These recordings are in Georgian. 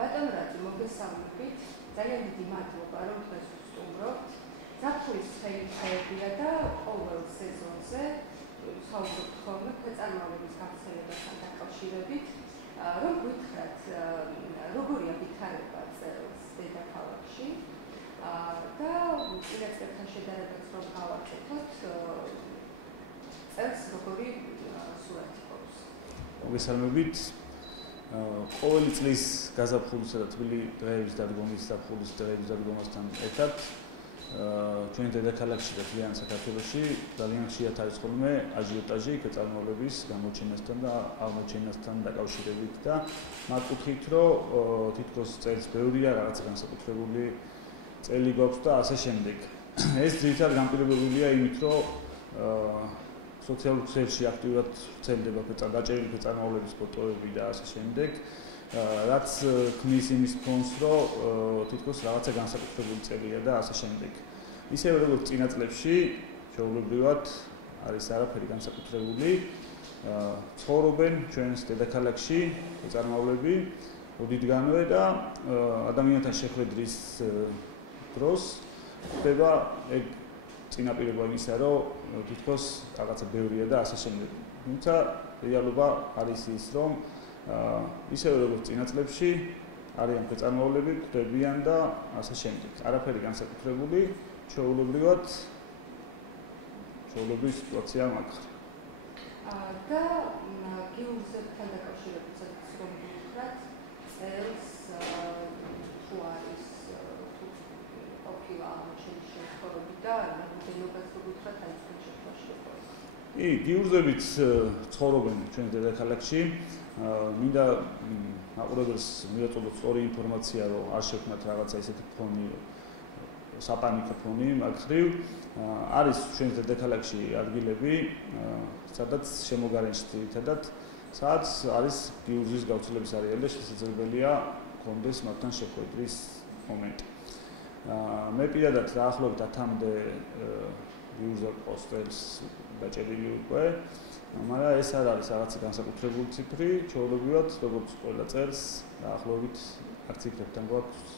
ბატონ რატი მოგესალმებით, ძალიან დიდი მადლობა, რომ დღეს ვსტუმრობთ. ზაფხულის ხელისებია და ყოველ სეზონზე საუბრობთ ხოლმე ქვეწარმავლების გავრცელებასთან დაკავშირებით, რომ გითხრათ, როგორია ვითარება წელს დედაქალაქში და წინასწრებთან შედარებაც რომ გავაკეთოთ, წელს როგორი სურათი გვაქვს. მოგესალმებით. ყოველი წლის გაზაფხულისა და თბილი დღეების დადგომის ზაფხულის დღეების დადგომასთან ერთად ჩვენ დედაქალაქში და მთლიან საქართველოში ძალიან ხშირად არის ხოლმე აჟიოტაჟი ქვეწარმავლების გამოჩენასთან და აღმოჩენასთან დაკავშირებით და მათ კუთხით, რომ თითქოს წელს ბევრია რაღაცა განსაკუთრებული წელი გვაქვს და ასე შემდეგ. ეს ძირითადად განპირობებულია იმით, რომ სოციალურ ქსელში აქტიურად ვრცელდება გაჭერილი ქვეწარმავლების ფოტოები და ასე შემდეგ, რაც ქმნის იმის ფონს, რომ თითქოს რაღაცა განსაკუთრებული წელია და ასე შემდეგ. ისევე როგორც წინა წლებში, ჩვეულებრივად არის არაფერი განსაკუთრებული, ცხოვრობენ ჩვენს დედაქალაქში ქვეწარმავლები ოდითგანვე და ადამიანთან შეხვედრის დროს ხდება ეგ წინაპირობა იმისა, რომ თითქოს რაღაცა ბევრია და ასე შემდეგ. თუმცა რეალობა არის ის, რომ ისევე როგორც წინა წლებში არიან ქვეწარმავლები, ხვდებიან და ასე შემდეგ. არაფერი განსაკუთრებული, ჩვეულებრივად სიტუაცია მაგხრი. და გიურზებთან დაკავშირებით სადაც რომ გითხრათ, წელს თუ არის ყოფილა აღმოჩენის შემთხვევები და რამდენობას რო გითხრათ აი თქვენ შეფასებით. გიურზებით ცხოვრობენ ჩვენ დედაქალაქში. მინდა მაყურებელს მივაწოდოთ სწორი ინფორმაცია, რომ არ შექმნათ რაღაცა ისეთი ფონი, საპანიკო ფონი მაგხრივ. არის ჩვენ დედაქალაქში ადგილები, სადაც შემოგარენში ძირითადად, სადაც არის გიურზის გავრცელების არეალი და შესაძლებელია გქონდეს მათთან შეხვედრის მომენტი. მე პირადად დაახლოებით 10-მდე გიურზა პოსტელს დაჭერილი უკვე, მაგრამ ეს არ არის რაღაცა განსაკუთრებული ციფრი, ჩვეულებრივად როგორც ყველა წელს დაახლოებით აქ ციფრებთან გვაქვს.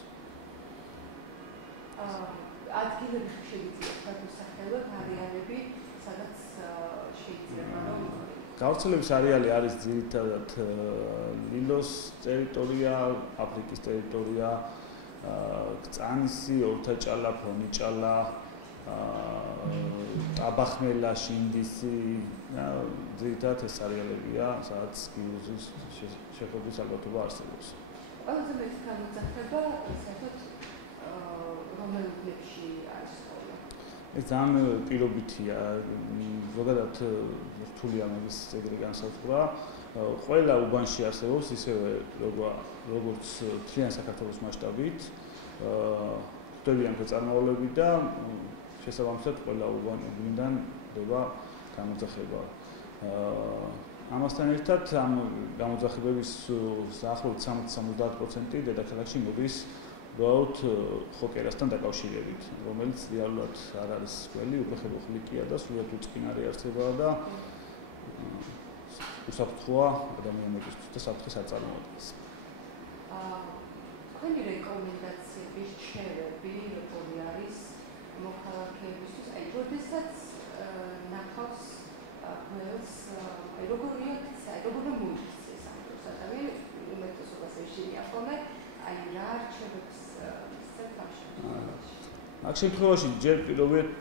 ადგილები შეიძლება გადმოსახელოთ არეალები, სადაც შეიძლება რომ გავრცელების არეალი არის ძირითადად ლილოს ტერიტორია, აფრიკის ტერიტორია, კწანისი, ორთაჭალა, ფონიჭალა, ტაბახმელა, შინდისი, ძირითადად ეს არეალებია, სადაც გიურზის შეხვედრის ალბათობა არსებობს. ყველაზე მეტი გამოძახება საერთოდ რომელ უბნებში არის ხოლმე? ეს ძალიან პირობითია, ზოგადად რთულია მაგის ეგრე განსაზღვრა. ყველა უბანში არსებობს ისევე როგორც მთლიან საქართველოს მასშტაბით, ხვდებიან ქვეწარმავლები და შესაბამისად ყველა უბნიდან ხდება გამოძახება. ამასთან ერთად ამ გამოძახებების დაახლოებით 60-70% დედაქალაქში მოდის უბრალოდ ხოკერასთან დაკავშირებით, რომელიც რეალურად არ არის ყველი, უკვე ხებოხლიკია და სულად უწყინარი არსებაა და უსაფრთხოა ადამიანებისთვის და საფრთხეს არ წარმოადგენს. თქვენი რეკომენდაციები, რჩევები, როგორი არის მოქალაქეებისთვის, აი როდესაც ნახავს ყველს, აი როგორია მოიქცეს ამ დროს ადამიანი უმეტესობას ეშინია ხოლმე, აი რა რჩევებს მისცემთ ამ შემთხვევაში? აქ შემთხვევაში ჯერ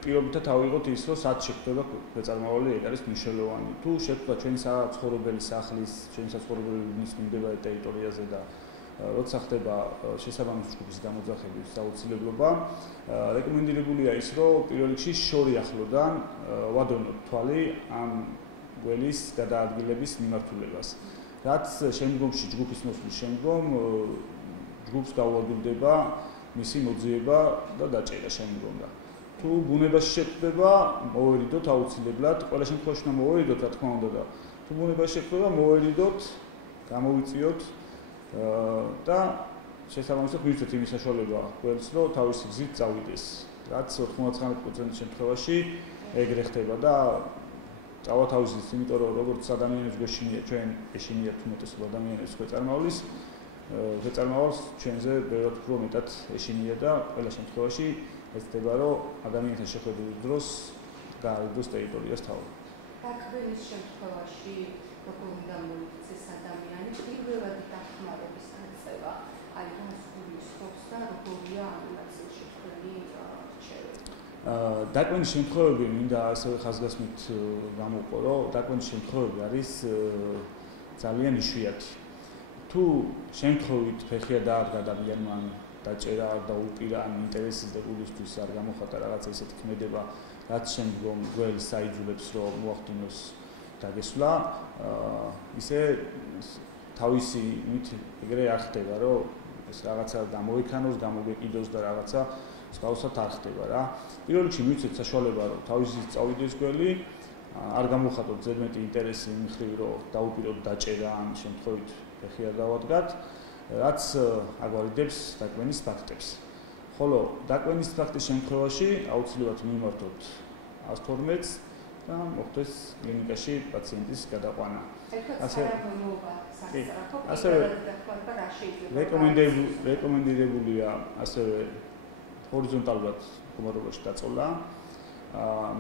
პირობითად ავიღოთ ის, რომ სად შეხვდება ქვეწარმავლები, ეგ არის მნიშვნელოვანი. თუ შეხვდება ჩვენი საცხოვრებელი სახლის, ჩვენი საცხოვრებელი უბნის მიმდებარე ტერიტორიაზე და როცა ხდება შესაბამისი ჯგუფის გამოძახების აუცილებლობა, რეკომენდირებულია ის, რომ პირველ რიგში შორი ახლოდან ვადევნოთ თვალი ამ გველის გადაადგილების მიმართულებას. რაც შემდგომში ჯგუფის მოსვლის შემდგომ ჯგუფს გაუადვილდება მისი მოძიება და დაჭერა შემდგომდა. თუ ბუნებაში შეხვდება, მოვერიდოთ აუცილებლად, ყველა შემთხვევაში უნდა მოვერიდოთ, რა თქმა უნდა და თუ ბუნებაში შეხვდება, მოვერიდოთ, გამოვიწიოთ და შესაბამისად მივცეთ იმის საშუალება ყველს, რომ თავისი გზით წავიდეს, რაც 99% შემთხვევაში ეგრე ხდება და წავათავისით, იმიტომ რომ როგორც ადამიანებს გვეშინია ჩვენ ეშინიათ უმეტესობა ადამიანებს ქვეწარმავლის, შეწარმოავს ჩვენზე ბევრად უფრო მეტად ეშინია და ყველა შემთხვევაში ეს ხდება, რომ ადამიანთან შეხვედრის დროს გაარკვევს ტერიტორიას თავი. დაკვრის შემთხვევაში როგორ უნდა მოიქცეს ადამიანი პირველად დახმარების გაწევა, აი რას გულისხმობს და როგორია ანიმაციურ შექმნილი რჩევები? დაკვრის შემთხვევები მინდა ასევე ხაზგასმით გამოვყო, რომ დაკვრის შემთხვევები არის ძალიან იშვიათი. თუ შემთხვევით ფეხია დაადგა ადამიანმა დაჭერა არ დაუპირა ან ინტერესის და გულისთვის არ გამოხატა რაღაცა ისეთი ქმედება, რაც შემდგომ გველს აიძულებს რომ მოახდინოს დაგესვლა, ისე თავისი მით ეგრე არ ხდება, რომ ეს რაღაცა გამოიქანოს, გამოგეკიდოს და რაღაცა სხვაოსად არ ხდება რა. პირველ რიგში მივცეთ საშუალება, რომ თავისი წავიდეს გველი, არ გამოხატოთ ზედმეტი ინტერესი იმ მხრივ, რომ დაუპიროთ დაჭერა ან შემთხვევით ფეხი არ დავადგათ, რაც აგვარიდებს დაკვენის ფაქტებს. ხოლო დაკვენის ფაქტის შემთხვევაში აუცილებლად მიმართოთ 112-ს და მოხდეს კლინიკაში პაციენტის გადაყვანა. ასევე რეკომენდირებულია ასევე ჰორიზონტალურად მდგომარეობაში დაწოლა,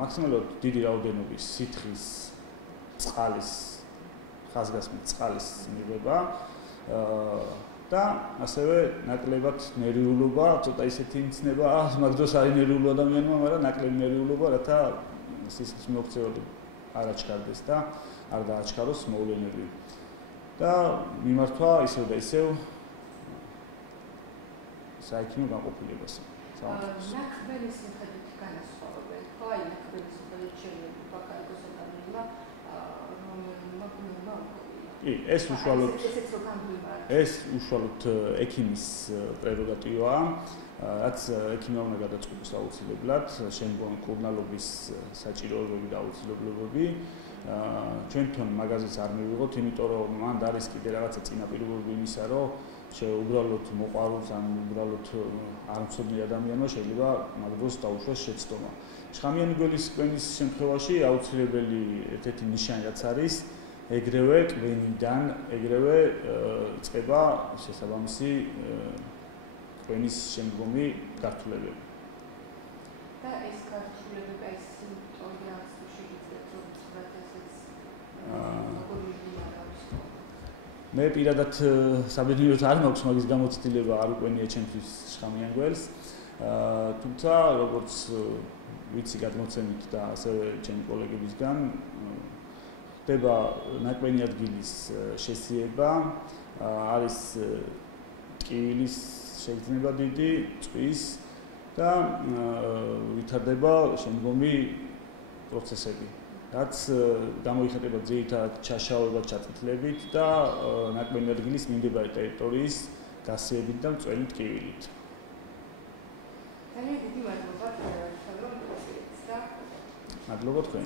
მაქსიმალურად დიდი რაოდენობის სითხის, წყალის, ხაზგასმით წყალის მიღება და ასევე ნაკლებად ნერვიულობა, ცოტა ისეთი მცნება, მაგ დროს არის ნერვიულ ადამიანმა, მაგრამ ნაკლები ნერვიულობა, რათა სისხლის მოქცევა არ აჩქარდეს და არ დააჩქაროს მოვლენები. და მიმართვა ისევ და ისევ საექიმო განყოფილებას. ნაკბენის მიხედვით განასხვავებენ, ხო, აი ნაკბენის მიხედვით შეიძლება ბაქარიკოს ადამიანმა ეს უშუალოდ ექიმის პრეროგატივაა, რაც ექიმმა უნდა გადაწყვიტოს აუცილებლად, შემდგომ კურნალობის საჭიროებები და აუცილებლობები. ჩვენთან მაგაზიც არ მივიღოთ, იმიტომ რომ მან არის კიდე რაღაცა წინაპირობები იმისა, რომ უბრალოდ მოყვარულს ან უბრალოდ არ მცოდნე ადამიანმა შეიძლება მაგ დროს დაუშვას შეცდომა. შხამიანი გველის კბენის შემთხვევაში აუცილებელი ერთ-ერთი ნიშანი რაც არის, ეგრევე კბენიდან, ეგრევე წყება შესაბამისი კბენის შემდგომი გართულებები. და ეს გართულებები ეს სიმპტომები რაც შეიძლება მე პირადად საბედნიეროდ არ მაქვს მაგის გამოცდილება, არ უყენია ჩემთვის შხამიან გველს. თუმცა როგორც ვიცი გადმოცემით და ასევე ჩემი კოლეგებისგან ხდება ნაკბენი ადგილის შესიება, არის ტკივილის შეგრძნება დიდი, წვის და ვითარდება შემდგომი პროცესები. რაც გამოიხატება ძირითადად ჩაშავებად, ჩაწითლებით და ნაკბენი ადგილის მიმდებარე ტერიტორიის გასიებით და მწველი ტკივილით. ძალიან დიდი მადლობა, რომ მოდიეთ და მადლობა თქვენ.